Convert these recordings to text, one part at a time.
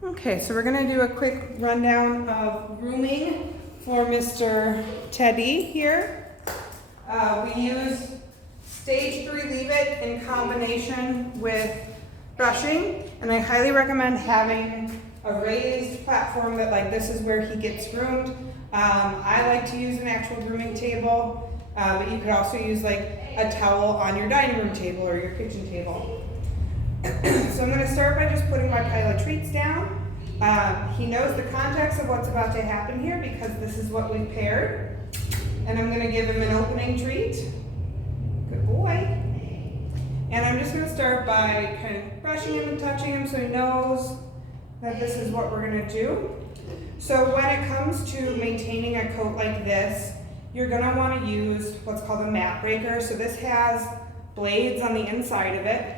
Okay, so we're gonna do a quick rundown of grooming for Mr. Teddy here. We use Stage 3 Leave It in combination with brushing, and I highly recommend having a raised platform that like this is where he gets groomed. I like to use an actual grooming table, but you could also use like a towel on your dining room table or your kitchen table. So I'm going to start by just putting my pile of treats down. He knows the context of what's about to happen here because this is what we've paired. And I'm going to give him an opening treat. Good boy. And I'm just going to start by kind of brushing him and touching him so he knows that this is what we're going to do. So when it comes to maintaining a coat like this, you're going to want to use what's called a mat breaker. So this has blades on the inside of it.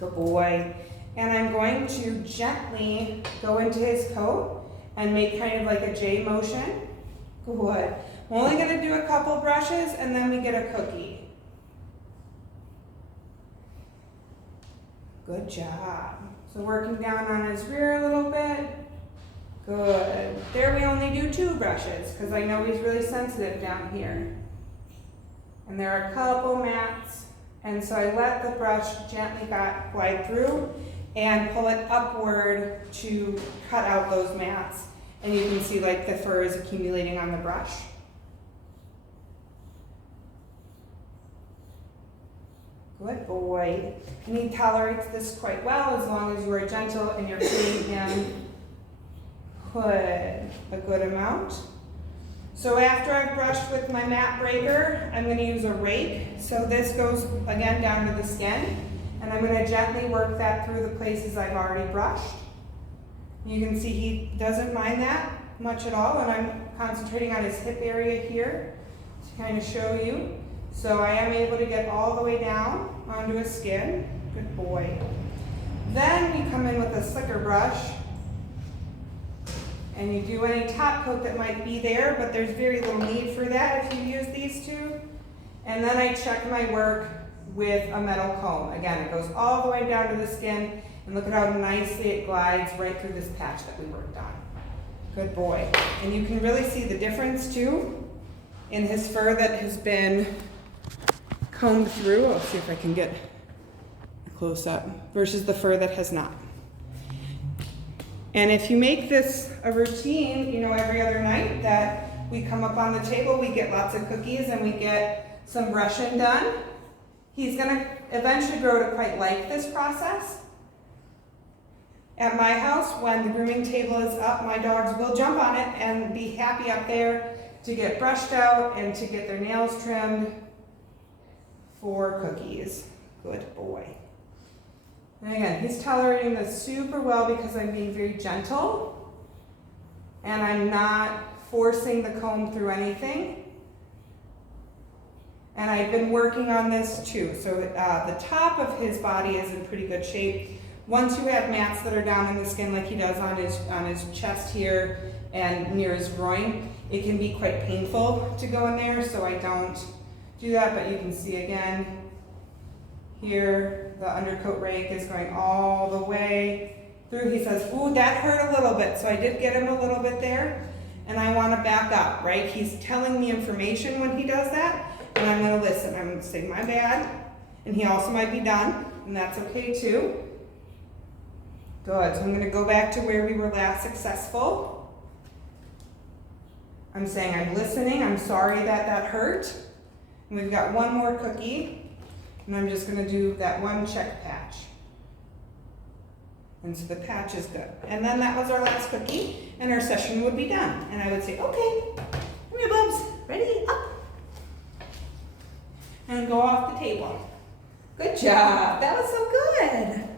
Good boy. And I'm going to gently go into his coat and make kind of like a J motion. Good. I'm only going to do a couple brushes and then we get a cookie. Good job. So working down on his rear a little bit. Good. There we only do 2 brushes because I know he's really sensitive down here. And there are a couple mats. And so I let the brush gently glide through and pull it upward to cut out those mats. And you can see like the fur is accumulating on the brush. Good boy. And he tolerates this quite well as long as you are gentle and you're feeding him a good amount. So after I've brushed with my mat breaker, I'm going to use a rake. So this goes again down to the skin, and I'm going to gently work that through the places I've already brushed. You can see he doesn't mind that much at all, and I'm concentrating on his hip area here to kind of show you. So I am able to get all the way down onto his skin. Good boy. Then we come in with a slicker brush. And you do any top coat that might be there, but there's very little need for that if you use these 2. And then I check my work with a metal comb. Again, it goes all the way down to the skin, and look at how nicely it glides right through this patch that we worked on. Good boy. And you can really see the difference too in his fur that has been combed through. I'll see if I can get a close up versus the fur that has not. And if you make this a routine, every other night that we come up on the table, we get lots of cookies and we get some brushing done, he's going to eventually grow to quite like this process. At my house, when the grooming table is up, my dogs will jump on it and be happy up there to get brushed out and to get their nails trimmed for cookies. Good boy. And again, he's tolerating this super well because I'm being very gentle and I'm not forcing the comb through anything. And I've been working on this too. So the top of his body is in pretty good shape. Once you have mats that are down in the skin like he does on his chest here and near his groin, it can be quite painful to go in there, so I don't do that, but you can see again, here, the undercoat rake is going all the way through. He says, ooh, that hurt a little bit. So I did get him a little bit there, and I want to back up, right? He's telling me information when he does that, and I'm going to listen. I'm going to say, my bad, and he also might be done, and that's okay too. Good, so I'm going to go back to where we were last successful. I'm saying I'm listening, I'm sorry that hurt. And we've got one more cookie. And I'm just going to do that one check patch. And so the patch is good. And then that was our last cookie, and our session would be done. And I would say, okay, come here, Bubs. Ready? Up. And go off the table. Good job. That was so good.